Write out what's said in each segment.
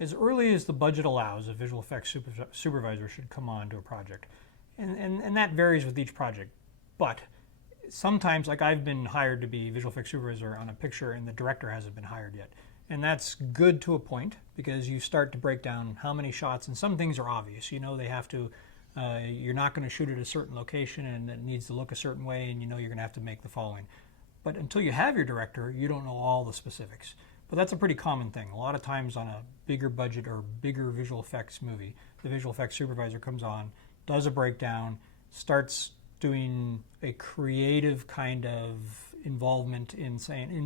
As early as the budget allows, a visual effects supervisor should come on to a project. And that varies with each project. But sometimes, like I've been hired to be visual effects supervisor on a picture and the director hasn't been hired yet. And that's good to a point because you start to break down how many shots, and some things are obvious. You know they have to, you're not going to shoot at a certain location and it needs to look a certain way, and you know you're going to have to make the following. But until you have your director, you don't know all the specifics. But that's a pretty common thing. A lot of times on a bigger budget or bigger visual effects movie, the visual effects supervisor comes on, does a breakdown, starts doing a creative kind of involvement in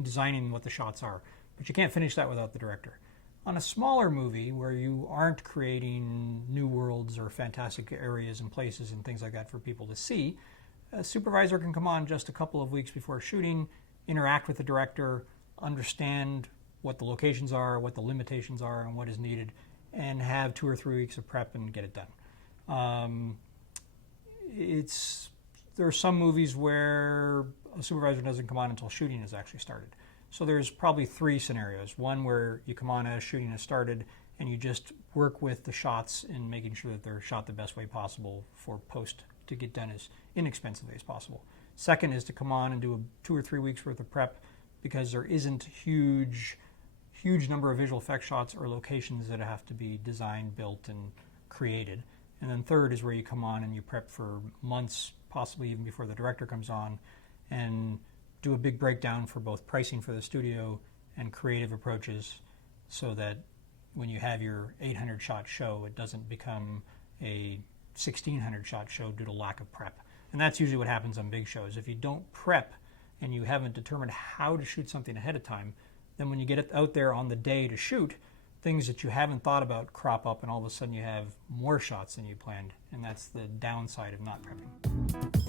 designing what the shots are. But you can't finish that without the director. On a smaller movie where you aren't creating new worlds or fantastic areas and places and things like that for people to see, a supervisor can come on just a couple of weeks before shooting, interact with the director, understand what the locations are, what the limitations are, and what is needed, and have 2 or 3 weeks of prep and get it done. There are some movies where a supervisor doesn't come on until shooting has actually started. So there's probably 3 scenarios. One where you come on as shooting has started and you just work with the shots in making sure that they're shot the best way possible for post to get done as inexpensively as possible. Second is to come on and do a 2 or 3 weeks worth of prep because there isn't huge number of visual effects shots or locations that have to be designed, built, and created. And then third is where you come on and you prep for months, possibly even before the director comes on, and do a big breakdown for both pricing for the studio and creative approaches so that when you have your 800 shot show, it doesn't become a 1600 shot show due to lack of prep. And that's usually what happens on big shows. If you don't prep and you haven't determined how to shoot something ahead of time, then when you get it out there on the day to shoot, things that you haven't thought about crop up and all of a sudden you have more shots than you planned. And that's the downside of not prepping.